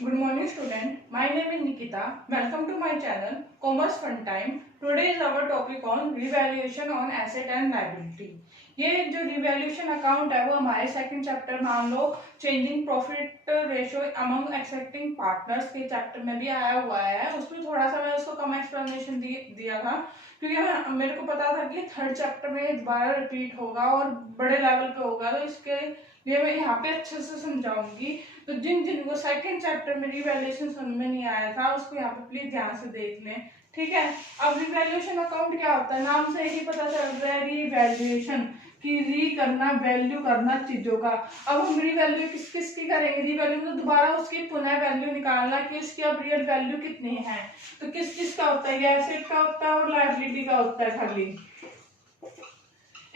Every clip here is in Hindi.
Good morning student. My name is Nikita. Welcome to my channel Commerce Fun Time. Today is our topic on revaluation on asset and liability. ये जो रिवैल्यूएशन अकाउंट है वो हमारे सेकंड चैप्टर में हम लोग changing profit ratio among accepting partners के चैप्टर में भी आया हुआ है। उसमें थोड़ा सा मैं उसको कम एक्सप्लेनेशन दिया था क्योंकि मेरे को पता था कि थर्ड चैप्टर में दोबारा रिपीट होगा और बड़े लेवल पे होगा, तो इसके लिए मैं यहाँ पे अच्छे से समझाऊंगी। तो जिन को सेकंड चैप्टर में रिवैल्यूएशन समझ में नहीं आया था उसको यहाँ पे प्लीज ध्यान से देख लें, ठीक है। अब रिवैल्यूएशन अकाउंट क्या होता है, नाम से ही पता चल रहा है रिवैल्यूएशन की री करना, वैल्यू करना चीजों का। अब हम रिवैल्यू किस किस की करेंगे, रिवैल्यू तो दोबारा उसकी पुनः वैल्यू निकालना कि उसकी अब रियल वैल्यू कितनी है। तो किस किस का होता है, एसेट का होता है और लायबिलिटी का होता है। खाली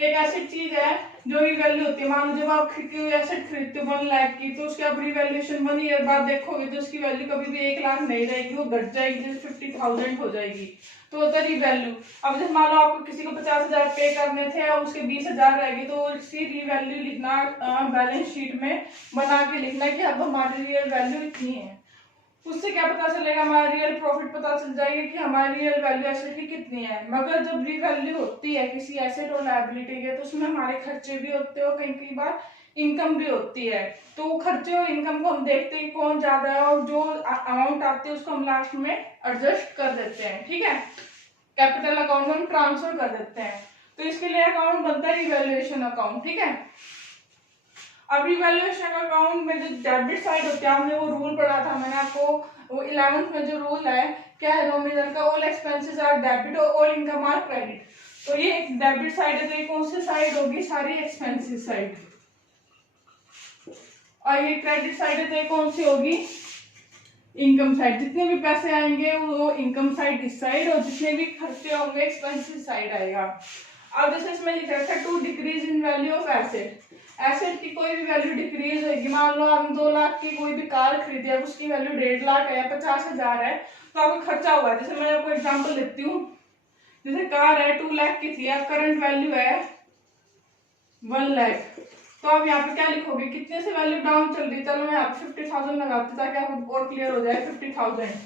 एक ऐसी चीज है जो रिवैल्यू होती है, मान लो जब आप कोई एसेट खरीदते हो 1 लाख की, तो उसकी आप रिवैल्यूएशन 1 ईयर बाद देखोगे तो उसकी वैल्यू कभी भी 1 लाख नहीं रहेगी, वो घट जाएगी, जैसे 50,000 हो जाएगी। तो होता है रिवैल्यू। अब जैसे मान लो आपको किसी को 50,000 पे करने थे और उसके 20,000 रहेगी, तो इसकी रिवैल्यू लिखना बैलेंस शीट में बना के लिखना कि अब हमारी रियल वैल्यू इतनी है। उससे क्या पता चलेगा, हमारा रियल प्रॉफिट पता चल जाएगा कि हमारी रियल वैल्यू एसेट की कितनी है। मगर जब रिवैल्यू होती है किसी एसेट और लायबिलिटी के, तो उसमें हमारे खर्चे भी होते हैं और कई बार इनकम भी होती है। तो खर्चे और इनकम को हम देखते हैं कौन ज्यादा है और जो अमाउंट आती है उसको हम लास्ट में एडजस्ट कर देते हैं, ठीक है। कैपिटल अकाउंट में हम ट्रांसफर कर देते हैं। तो इसके लिए अकाउंट बनता है रिवैल्यूएशन अकाउंट, ठीक है। अब रिवैल्यूएशन अकाउंट में जो डेबिट साइड होती है, हमने वो रूल पढ़ा था, मैंने आपको वो 11th में जो रूल है क्या है, नॉमिनल का ऑल एक्सपेंसेस आर डेबिट और ऑल इनकम आर क्रेडिट। तो ये एक डेबिट साइड है, तो ये कौन सी साइड होगी, सारी एक्सपेंसेस साइड। और ये क्रेडिट साइड है, तो ये कौन सी होगी, इनकम साइड। जितने भी पैसे आएंगे वो इनकम साइड इस साइड और जितने भी खर्चे होंगे एक्सपेंसेस साइड आएगा। अब जैसे इसमें लिखा है to decrease in value of asset, asset की कोई भी वैल्यू डिक्रीज होगी। मान लो हम 2 लाख की कोई भी कार खरीदी है, उसकी वैल्यू 1.5 लाख है या 50,000 है, तो आपको खर्चा हुआ है। जैसे मैं आपको एग्जांपल लेती हूँ, जैसे कार है 2 लाख की थी, अब करंट वैल्यू है 1 लाख, तो आप यहाँ पे क्या लिखोगे, कितने से वैल्यू डाउन चल रही। चलो मैं यहाँ पे 50,000 लगाती ताकि आपको और क्लियर हो जाए। 50,000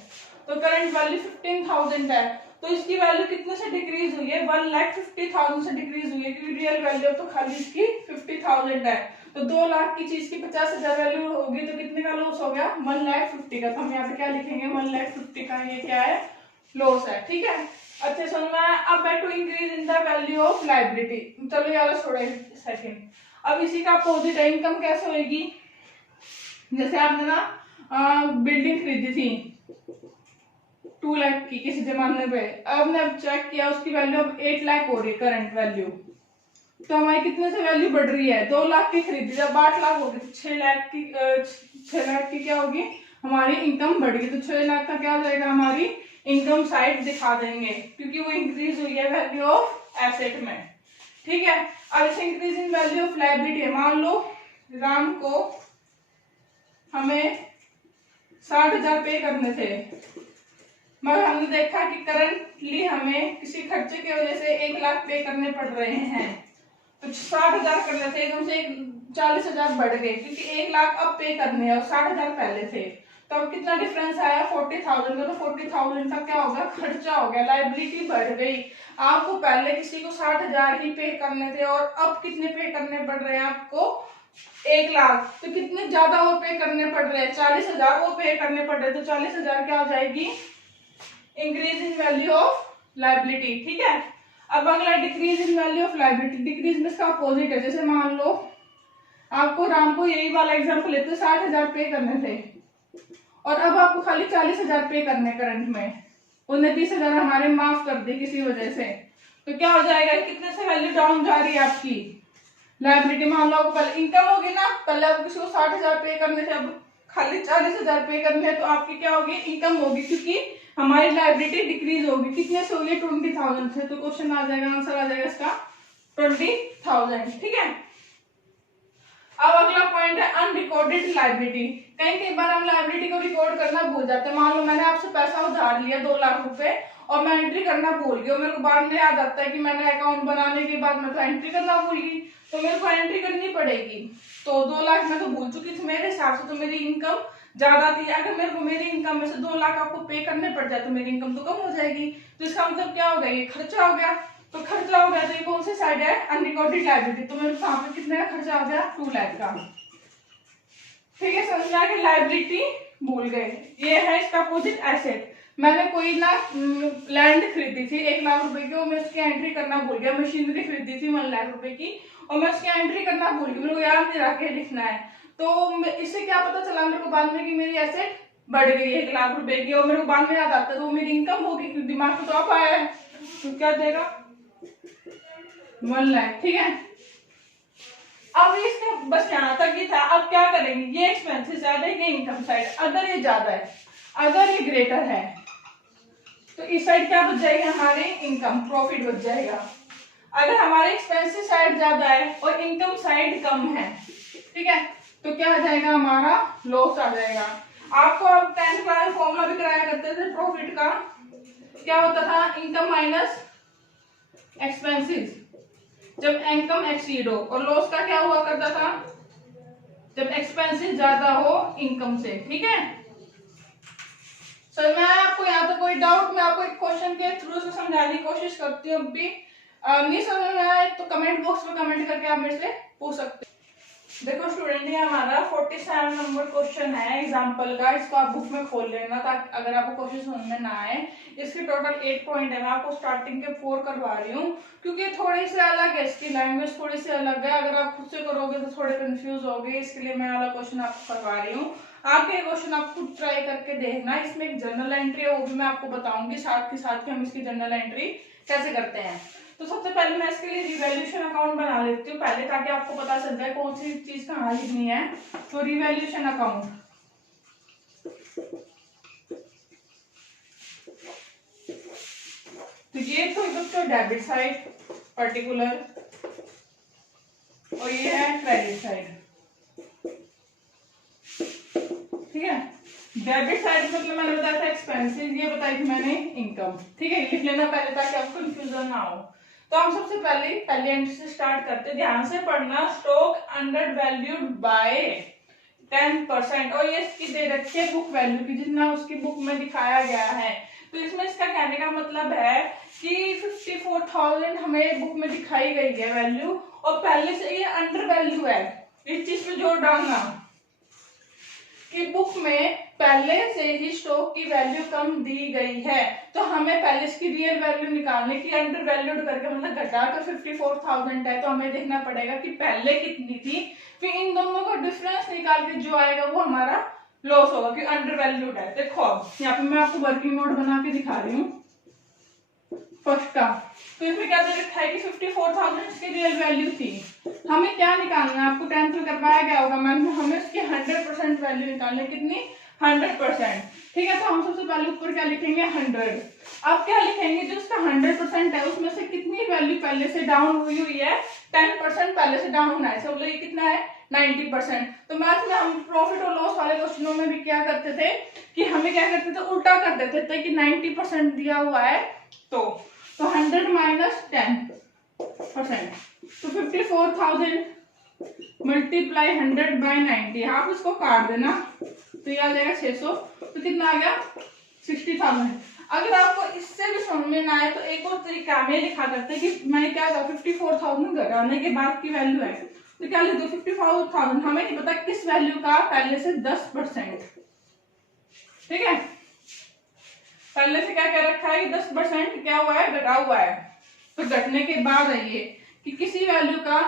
तो करंट वैल्यू 15,000 है, तो इसकी वैल्यू कितने से डिक्रीज हुई है, 1,50,000 से डिक्रीज हुई है, क्योंकि रियल वैल्यू तो खाली इसकी 50,000 है। तो 2 लाख की चीज की 50,000 वैल्यू होगी तो कितने का लॉस हो गया, 1,50,000 का। तो हम यहाँ पे क्या लिखेंगे, 1,50,000 का ये क्या है, लॉस है, ठीक है। अच्छे समझ में आया। अब back to increase in the value of liability. चलो यार छोड़ो सेकंड। अब इसी का अपोजिट है, इनकम कैसे होगी। जैसे आपने ना बिल्डिंग खरीदी थी 2 लाख की किसी जमाने पे, अब हमने चेक किया उसकी वैल्यू अब 8 लाख हो रही है करंट वैल्यू, तो हमारी कितने से वैल्यू बढ़ रही है, 2 लाख की खरीदी जब 8 लाख होगी तो 6 लाख की क्या होगी, हमारी इनकम बढ़ी। तो 6 लाख का क्या हो जाएगा, हमारी इनकम साइड दिखा देंगे क्योंकि वो इंक्रीज हुई है वैल्यू ऑफ एसेट में, ठीक है। और इसे increase in value of liability, मान लो राम को हमें 60,000 पे करने थे, मगर हमने देखा कि करंटली हमें किसी खर्चे की वजह से 1 लाख पे करने पड़ रहे हैं, तो 60,000 करने थे, एकदम से 40,000 बढ़ गए क्योंकि 1 लाख अब पे करने हैं और 60,000 पहले थे। तो अब कितना डिफरेंस आया, 40,000 का। तो 40,000 का क्या होगा, खर्चा हो गया, लायबिलिटी बढ़ गई। आपको पहले किसी को 60,000 ही पे करने थे और अब कितने पे करने पड़ रहे हैं आपको, 1 लाख। तो कितने ज्यादा वो पे करने पड़ रहे हैं, 40,000 वो पे करने पड़ रहे हैं। तो 40,000 क्या हो जाएगी, increase in value of liability, ठीक है। अब अगला decrease in value of liability, decrease में इसका अपोजिट है। जैसे मान लो आपको राम को यही वाला एग्जांपल लेते 60,000 पे करने थे और अब आपको खाली 40,000 पे करने करंट में, उन्हें 20,000 हमारे माफ कर दी किसी वजह से, तो क्या हो जाएगा, कितने से वैल्यू डाउन जा रही है आपकी लायबिलिटी। मान लो पहले इनकम होगी ना, पहले आप किसी को 60,000 पे करने थे, अब खाली 40,000 पे करने हैं, तो आपकी क्या होगी, इनकम होगी, क्योंकि हमारी लायबिलिटी डिक्रीज होगी। कितने से होगी, 20,000 से। तो क्वेश्चन आ जाएगा, आंसर आ जाएगा इसका 20,000, ठीक है। अब अगला पॉइंट है अनरिकॉर्डेड लायबिलिटी। कई बार हम लायबिलिटी को रिकॉर्ड करना भूल जाते हैं। मान लो मैंने आपसे पैसा उधार लिया 2 लाख रुपए और मैं एंट्री करना भूल गई और मेरे को बाद में याद आता है कि मैंने अकाउंट बनाने के बाद मैं तो एंट्री करना भूल गई, तो मेरे को एंट्री करनी पड़ेगी। तो 2 लाख मैं तो भूल चुकी थी मेरे हिसाब से, तो मेरी इनकम ज्यादा थी, अगर मेरे को मेरी इनकम में से 2 लाख आपको पे करने पड़ जाए तो मेरी इनकम तो कम हो जाएगी। तो इसका मतलब क्या हो गया, ये खर्चा हो गया। तो खर्चा हो गया तो ये कौन सी साइड है, अनरिकॉर्डेड लायबिलिटी। तो मेरे वहां पे कितने का खर्चा हो गया, 2 लाख का। ठीक है, समझ में आ गया, लायबिलिटी भूल गए। ये है इसका अपोजिट एसेट। मैंने कोई ना लैंड खरीदी थी 1 लाख रुपए की, और मैं उसकी एंट्री करना भूल गया। मशीनरी खरीदी थी 1 लाख रुपए की और मैं उसकी एंट्री करना भूल गई, मेरे को याद नहीं रहा के लिखना है। तो इससे क्या पता चला मेरे को बाद में कि मेरी एसेट बढ़ गई 1 लाख रुपए की, और मेरे को बाद में याद आता है तो मेरी इनकम होगी, क्योंकि दिमाग में तो आप आया है। तो क्या देगा, 1 लाख। ठीक है, अब इसका बस यहाँ तक ही था। अब क्या करेंगे, ये एक्सपेंसेस ज्यादा है, ये इनकम साइड। अगर ये ज्यादा है, अगर ये ग्रेटर है, तो इस साइड क्या बच जाएगी, हमारी इनकम, प्रॉफिट बच जाएगा। अगर हमारे एक्सपेंसेस साइड ज्यादा है और इनकम साइड कम है, ठीक है, तो क्या आ जाएगा, हमारा लॉस आ जाएगा। आपको अब 10th क्लास फॉर्मूला भी कराया करते थे प्रॉफिट का, क्या होता था, इनकम माइनस एक्सपेंसेस जब इनकम एक्सीड हो, और लॉस का क्या हुआ करता था, जब एक्सपेंसेस ज्यादा हो इनकम से। ठीक है, सर मैं आपको यहाँ तो कोई डाउट, मैं आपको एक क्वेश्चन के थ्रू से समझाने की कोशिश करती हूँ। अभी नहीं समझ में आया तो कमेंट बॉक्स में कमेंट करके आप मेरे से पूछ सकते हैं। देखो स्टूडेंट, ये हमारा 47 नंबर क्वेश्चन है एग्जाम्पल का। इसको आप बुक में खोल लेना ताकि अगर आपको क्वेश्चन समझ में ना आए। इसके टोटल 8 पॉइंट है। मैं आपको स्टार्टिंग के 4 करवा रही हूँ क्योंकि थोड़ी सी अलग है, इसकी लैंग्वेज थोड़ी सी अलग है। अगर आप खुद से करोगे तो थोड़े कंफ्यूज होगे, इसके लिए मैं वाला क्वेश्चन आपको करवा रही हूँ। आपके क्वेश्चन आप खुद ट्राई करके देखना। इसमें एक जर्नल एंट्री है, वो भी मैं आपको बताऊंगी साथ के साथ कि हम इसकी जर्नल एंट्री कैसे करते हैं। तो सबसे पहले मैं इसके लिए रिवैल्यूएशन अकाउंट बना लेती हूँ पहले, ताकि आपको पता चल जाए कौन सी चीज कहाँ लिखनी है। तो रिवैल्यूएशन अकाउंट, तो ये तो बच्चों डेबिट साइड पर्टिकुलर, और ये है क्रेडिट साइड। ठीक है, डेबिट साइड मतलब मैंने बताया था एक्सपेंसेस, ये बताई थी मैंने इनकम। ठीक है, लिख लेना पहले ताकि आपको कंफ्यूजन ना हो। तो हम सबसे पहले एंट्री से स्टार्ट करते हैं, ध्यान से पढ़ना। स्टॉक अंडर वैल्यूड बाय 10%, और ये इसकी दे रखी है बुक वैल्यू की, जितना उसकी बुक में दिखाया गया है। तो इसमें इसका कहने का मतलब है कि 54,000 हमें बुक में दिखाई गई है वैल्यू, और पहले से ये अंडर वैल्यू है। इस चीज पे जोर डालना कि बुक में पहले से ही स्टॉक की वैल्यू कम दी गई है, तो हमें पहले इसकी रियल वैल्यू निकालने की। अंडर वैल्यूड करके मतलब घटा कर 54,000 है, तो हमें देखना पड़ेगा कि पहले कितनी थी, फिर इन दोनों का डिफरेंस निकाल के जो आएगा वो हमारा लॉस होगा, कि अंडर वैल्यूड है। देखो अब यहाँ पे मैं आपको वर्किंग नोट बना के दिखा रही हूँ फर्स्ट का। तो इसमें क्या दे रखा है कि 54,000 इसकी रियल वैल्यू थी। हमें क्या निकालना है, आपको 10th में करवाया गया होगा मैम, हमें उसकी 100% वैल्यू निकालनी है। कितनी, 100%। ठीक है, तो हम सबसे पहले ऊपर क्या लिखेंगे, 100। अब क्या लिखेंगे, जो उसका 100% है उसमें से कितनी वैल्यू पहले से डाउन हुई है, 10% पहले से डाउन होना है। सब ये कितना है, 90%। तो मैथ में हम प्रॉफिट और लॉस वाले क्वेश्चनों में भी क्या करते थे कि हमें क्या करते थे, उल्टा कर देते थे कि 90% दिया हुआ है तो 100 माइनस 10%, तो 54,000 मल्टीप्लाई 100 बाई 90। आप इसको काट देना तो ये आ जाएगा 600। तो कितना आ गया, 60,000। अगर आपको इससे भी समझ में ना आए तो एक और तरीका में लिखा करते हैं कि मैंने क्या कहा, 54,000 घटाने के बाद की वैल्यू है, तो क्या लिख दो, 54,000। हमें नहीं पता किस वैल्यू का, पहले से 10%। ठीक है, पहले से क्या कह रखा है कि 10% क्या हुआ है, घटा हुआ है। तो घटने के बाद है ये कि किसी वैल्यू का,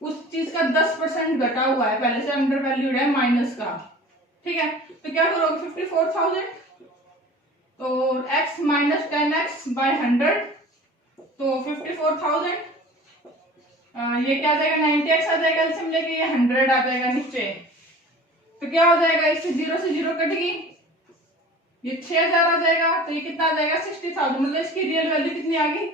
उस चीज का 10% घटा हुआ है, पहले से अंडर वैल्यूड है माइनस का। ठीक है, तो क्या करोगे, 54,000 तो x माइनस 10x बाय 100, तो 54,000 ये क्या आ जाएगा, 90x आ जाएगा। एलसीएम लेके ये 100 आ जाएगा नीचे। तो क्या हो जाएगा, इससे 0 से 0 कटेगी, ये 6,000 आ जाएगा। तो ये कितना आ जाएगा, 60,000। मतलब इसकी रियल वैल्यू कितनी आ गई,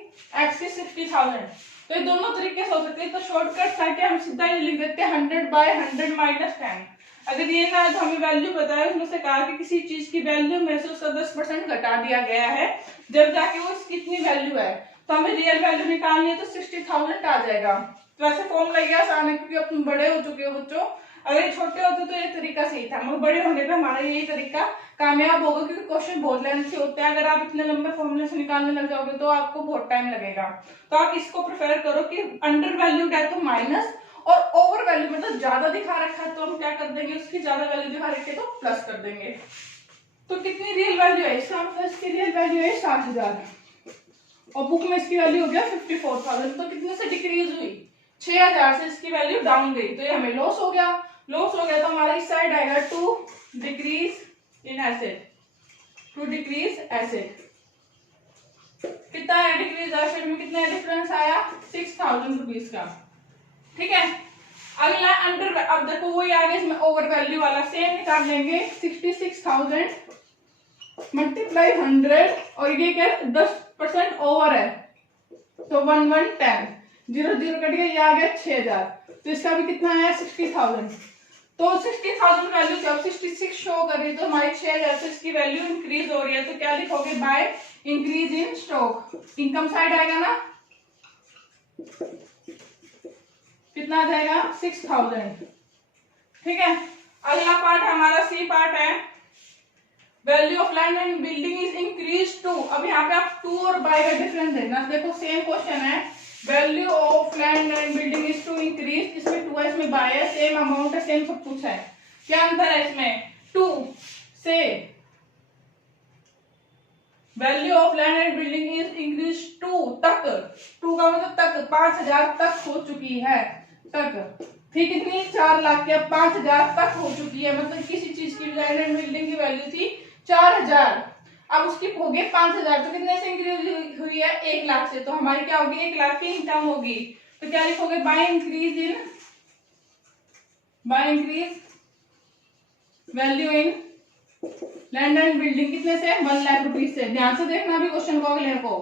x की 60,000। तो ये दोनों तरीके से हो सकते हैं। तो शॉर्टकट था कि हम सीधा ये लिख देते हैं 100 बाय 100 माइनस 10। अगर ये ना तो हमें वैल्यू बताया, उसमें से कहा कि किसी चीज की वैल्यू में से उसका 10% घटा दिया गया है, जब जाके वो कितनी वैल्यू है, तो हमें रियल वैल्यू निकालनी है, तो 60,000 आ जाएगा। तो ऐसे फॉर्मूला ये आसान है क्योंकि अब तुम बड़े हो चुके हो बच्चों, अगर ये छोटे होते तो ये तरीका सही था, मगर बड़े होने पे हमारा यही तरीका कामयाब होगा, क्योंकि क्वेश्चन बहुत लेंथी होते हैं। अगर आप इतने लंबे फॉर्मूले से निकालने लग जाओगे तो आपको बहुत टाइम लगेगा। तो आप इसको प्रेफर करो कि अंडर वैल्यूड है तो माइनस, और ओवर वैल्यू मतलब ज्यादा दिखा रखा है तो हम क्या कर देंगे, उसकी ज्यादा वैल्यू दिखा रखी है तो प्लस कर देंगे। तो कितनी रियल वैल्यू है इसका, मतलब इसकी रियल वैल्यू है 60,000 और बुक में इसकी वैल्यू हो गया 54,000। तो कितने से डिक्रीज हुई, 6,000 से इसकी वैल्यू डाउन गई, तो ये हमें लॉस हो गया। लॉस हो गया तो हमारा इस साइड आएगा to decrease in asset, to decrease asset. कितना है डिक्रीज एसेट में, कितना डिफरेंस आया 6,000 रुपीज का। ठीक है, अगला अंडर, अब देखो वही आगे इसमें ओवर वैल्यू वाला सेम निकाल लेंगे। 66,000 मल्टीप्लाई 100 और ये क्या 10% ओवर है तो 1110, 0 0 कट गया, ये आ गया 6,000। तो इसका भी कितना है 60,000। तो 60,000 वैल्यू से अब 66 शो कर रही है तो हमारी 6,000 से इसकी वैल्यू इंक्रीज हो रही है। तो क्या लिखोगे, by increase in stock. Income side आएगा ना, कितना आ जाएगा 6,000। ठीक है, अगला पार्ट हमारा सी पार्ट है, value of land and building is increase to. अब यहाँ पे आप टू और बाय का डिफरेंस देखना। देखो सेम क्वेश्चन है, value of land and building is to increase, इसमें टू है इसमें बाय है, सेम अमाउंट है सेम सब कुछ है, क्या अंतर है इसमें, टू से value of land and building is increase to तक, टू का मतलब तक, 5,000 तक हो चुकी है तक। ठीक, कितनी 4 लाख के 5,000 तक हो चुकी है, मतलब किसी चीज की लैंड एंड बिल्डिंग की वैल्यू थी 4,000, अब उसकी हो गई 5,000, तो कितने से इंक्रीज हुई है 1 लाख से, तो हमारी क्या होगी 1 लाख की इनकम होगी। तो क्या लिखोगे, by increase in, by increase value in land and building कितने से 1 लाख रुपीज से। ध्यान से देखना अभी क्वेश्चन को अगले को।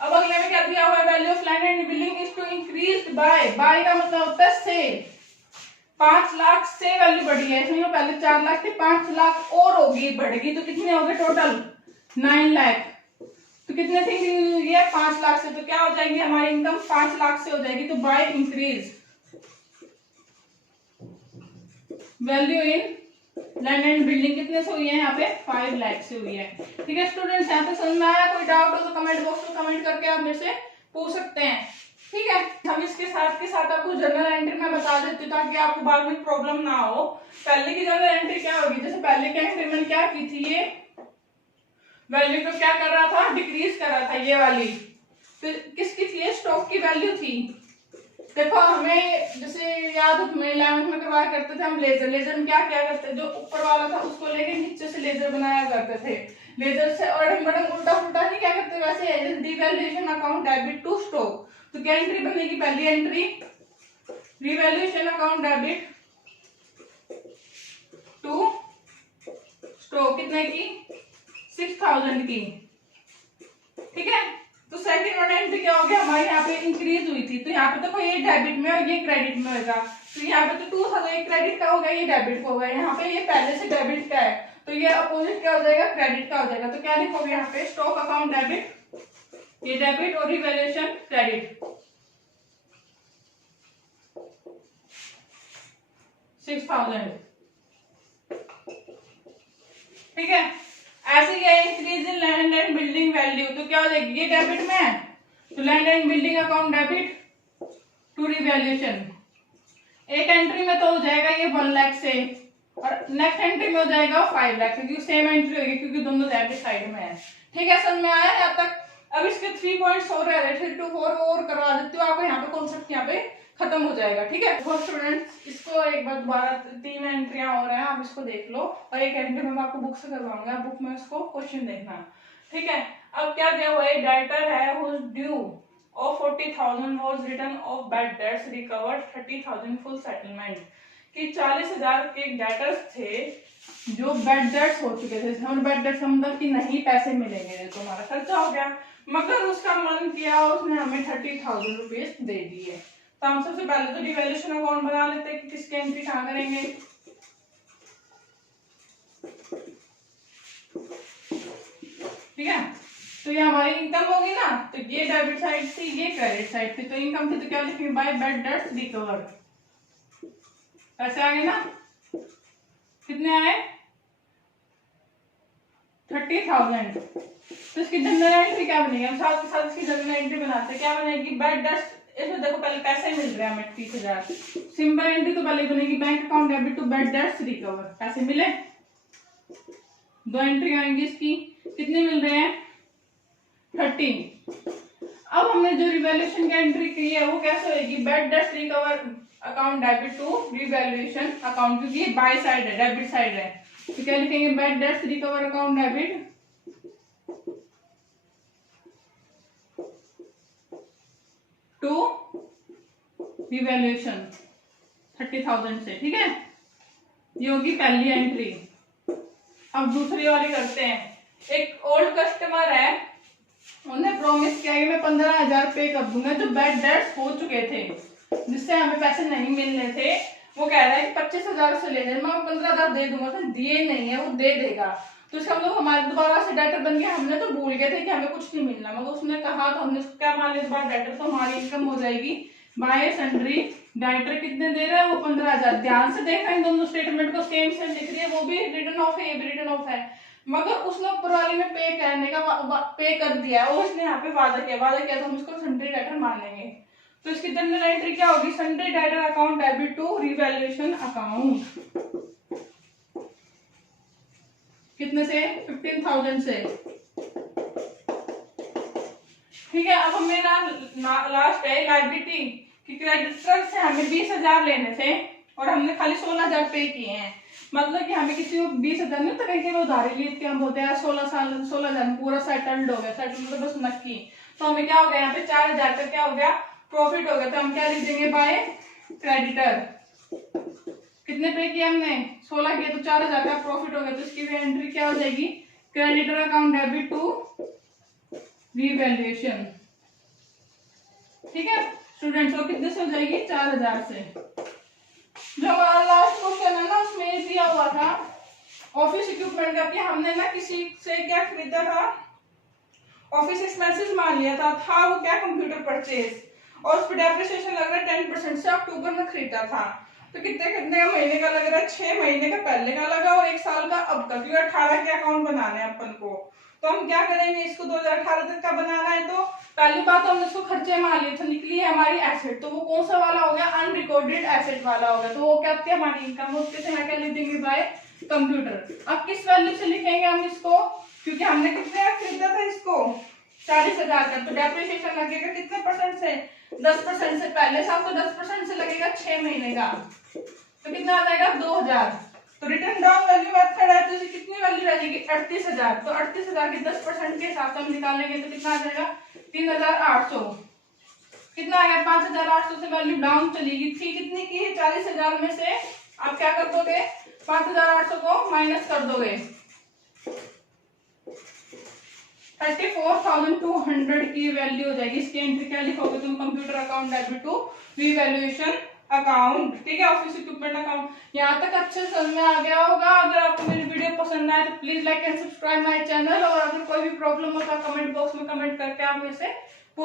अब अगले में क्या दिया हुआ है, value of land and building is to increase by, by का मतलब होता है से, 5 लाख से वैल्यू बढ़ी है इसमें, पहले 4 लाख थी 5 लाख और होगी बढ़ेगी, तो कितने हो गए टोटल 9 लाख। तो कितने से इंक्रीज हुई है 5 लाख से, तो क्या हो जाएगी हमारी इनकम 5 लाख से हो जाएगी। तो by increase value in land and building कितने से हुई है, यहाँ पे 5 लाख से हुई है। ठीक है स्टूडेंट्स, यहाँ पे समझ में आया, कोई डाउट हो तो कमेंट बॉक्स में कमेंट करके आप मेरे से पूछ सकते हैं। ठीक है, हम इसके साथ के साथ आपको जर्नल एंट्री में बता देती हूँ ताकि आपको बाद में प्रॉब्लम ना हो। पहले की जर्नल एंट्री क्या होगी, जैसे पहले की एंट्री में क्या की थी, ये वैल्यू को क्या कर रहा था, डिक्रीज कर रहा था, ये वाली तो किसकी थी, स्टॉक की वैल्यू थी। देखो हमें जैसे याद हो, हमें 11th में करवाया करते थे हम लेजर, लेजर में क्या करते थे, जो ऊपर वाला था उसको लेके नीचे से लेजर बनाया करते थे लेजर से, और हम बटन उल्टा उल्टा नहीं क्या करते वैसे, devaluation account debit to stock. तो क्या एंट्री बनेगी, पहली entry revaluation account debit to stock, कितने की 6,000 की। ठीक है, तो सेकंड वन एंट्री क्या हो गया, हमारे यहाँ पे इंक्रीज हुई थी, तो यहाँ पे देखो ये डेबिट में और ये क्रेडिट में होगा, तो यहाँ पे तो 2,000 ये क्रेडिट का हो गया, ये डेबिट का हो गया, यहाँ पे ये पहले से डेबिट का है तो ये अपोजिट क्या हो जाएगा, क्रेडिट का हो जाएगा। तो क्या लिखोगे यहाँ पे, स्टॉक अकाउंट डेबिट, ये डेबिट और रिवैल्यूएशन क्रेडिट 6,000। ठीक है, ऐसे ही है increase in land and building value, तो क्या हो जाएगी, ये डेबिट में है तो land and building account debit to revaluation. एक एंट्री में तो हो जाएगा ये 1 लाख से, और नेक्स्ट एंट्री में हो जाएगा 5 लाख, क्योंकि सेम एंट्री होगी क्योंकि दोनों डेबिट साइड में है। ठीक है, समझ में आया यहाँ तक। अब इसके 3 पॉइंट्स और रह रहे, 3 to 4 और करवा देती हूँ आपको, यहाँ पे कॉन्सेप्ट यहाँ पे खत्म हो जाएगा। ठीक है, तो स्टूडेंट्स इसको एक बार दोबारा 3 एंट्रियां हो रहे हैं, आप इसको देख लो, और एक एंट्री में आपको बुक से करवाऊंगा, बुक में इसको क्वेश्चन देखना। ठीक है, अब क्या दिया हुआ है, डेटर है whose due of 40,000 was return of bad debts recovered 30,000 full settlement, कि 40,000 के डेटर्स थे जो बैड डेट्स हो चुके थे, हम बैड डेट्स मतलब कि नहीं पैसे मिलेंगे, तो हमारा खर्चा हो गया, मगर उसका मन किया उसने हमें 30,000 रुपीज दे दिए। तो हम सबसे पहले तो डिवैल्यूएशन अकाउंट बना लेते हैं कि किसकी एंट्री कहाँ करेंगे। ठीक है, तो ये हमारी इनकम होगी ना, तो ये डेबिट साइड थी, ये क्रेडिट साइड थी, तो इनकम थी तो क्या लिखेंगे, बाय बैड डेट्स रिकवर्ड। पैसे आ गए ना, कितने आए 30,000। तो इसकी जनरल एंट्री क्या बनेगी, हम साथ के साथ इसकी जनरल एंट्री बनाते हैं, क्या बनेगी बैड डेट्स। इसमें देखो पहले पैसे मिल रहे हैं हमें 30,000, सिंपल एंट्री तो पहले बनेगी bank account debit to bad debts recover, पैसे मिले, दो एंट्री आएंगी इसकी, कितने मिल रहे हैं 30। अब हमने जो रिवैल्यूएशन की एंट्री की है वो कैसे होगी, bad debts recover account debit to revaluation account, क्योंकि ये बाय साइड है डेबिट साइड है, तो क्या लिखेंगे bad debts recover account debit to revaluation 30,000 से, ठीक है, ये होगी पहली एंट्री। अब दूसरी वाली करते हैं। एक ओल्ड कस्टमर है, उन्हें प्रॉमिस किया कि मैं 15,000 पे कर दूंगा जो बैड डेट्स हो चुके थे, जिससे हमें पैसे नहीं मिलने थे। वो कह रहा है कि 25,000 से ले मैं 15,000 दे दूंगा, तो दिए नहीं है, वो दे देगा। तो इसका मतलब हमारे दोबारा से डेटर बन गया, हमने तो भूल गए थे कि हमें कुछ नहीं मिलना, मगर उसने कहा तो हमने उसको क्या मान लिया, इस बार डेटर तो हमारी इनकम हो जाएगी बाय सन्ड्री। डेटर कितने दे रहा है, वो 15,000। ध्यान से देखना इन दोनों स्टेटमेंट को सेम से लिख रही है, वो भी रिटर्न ऑफ है, ये भी रिटर्न ऑफ है, मगर उसने ऊपर वाले में पे करने का पे कर दिया है, और इसने यहाँ पे वादा किया तो हम इसको सन्ड्री डेटर मान लेंगे। तो इसकी जनरल एंट्री क्या होगी, sundry debtor account debit to revaluation account, कितने से 15,000 से, ठीक है। अब मेरा लास्ट है लायबिलिटी कि क्रेडिटर से हमें 20,000 लेने थे और हमने खाली 16,000 पे किए हैं, मतलब कि हमें किसी को 20,000 नहीं तो कहीं उधारी ली थी, हम बोलते हैं 16,000 पूरा सेटल्ड हो गया, सेटल्ड तो बस नक्की, तो हमें क्या हो गया यहाँ पे 4,000 का क्या हो गया प्रॉफिट हो गया, तो हम क्या लिख देंगे बाय क्रेडिटर, कितने पे किया हमने 16 किया, तो 4,000 का प्रॉफिट हो गया, तो इसकी भी एंट्री क्या हो जाएगी creditor account debit to revaluation, ठीक है स्टूडेंट्स। को कितने से हो जाएगी 4,000 से। जो हमारा लास्ट क्वेश्चन है ना, उसमें दिया हुआ था ऑफिस इक्विपमेंट का, कि हमने ना किसी से क्या खरीदा था, ऑफिस एक्सपेंसेस मान लिया था वो क्या कंप्यूटर परचेज, और उस पर डेप्रिसिएशन लग रहा है 10% से, अक्टूबर में खरीदा था, तो कितने कितने का महीने का लग रहा है, 6 महीने का पहले का लगा और 1 साल का अब का, क्योंकि 18 के अकाउंट बनाने हैं अपन को। तो हम क्या करेंगे, इसको 2018 तक का बनाना है, तो पहली बात हमने इसको खर्चे मान लिए, तो निकली है हमारी एसेट, तो वो कौन सा वाला हो गया अनरिकॉर्डेड एसेट वाला हो गया, तो वो क्या है हमारी इनकम, उसके से क्या लिख देंगे बाय कंप्यूटर। अब किस वैल्यू से लिखेंगे हम इसको, क्योंकि हमने कितने का खरीदा था इसको 40,000 का, तो डेप्रिसिएशन लगेगा कितने परसेंट से 10% से, पहले साल तो 10% से लगेगा 6 महीने का, तो कितना आ जाएगा 2,000। तो रिटर्न डाउन वैल्यू मेथड है, तो कितनी वैल्यू रह जाएगी 38,000, तो 38,000 के 10% के हिसाब से हम निकालेंगे तो कितना आ जाएगा 3,800, कितना आ गया 5,800 से वैल्यू डाउन चलेगी थी, कितनी की 40,000 में से आप क्या कर दोगे 5,800 को माइनस कर दोगे, 34,200 की वैल्यू हो जाएगी। इसकी एंट्री क्या लिखोगे तुम, computer account debit to revaluation account, ठीक है, ऑफिस इक्विपमेंट अकाउंट। यहाँ तक अच्छे समझ में आ गया होगा। अगर आपको मेरी वीडियो पसंद आए तो please like and subscribe my channel, और अगर कोई भी प्रॉब्लम हो तो कमेंट बॉक्स में कमेंट करके आप मेरे से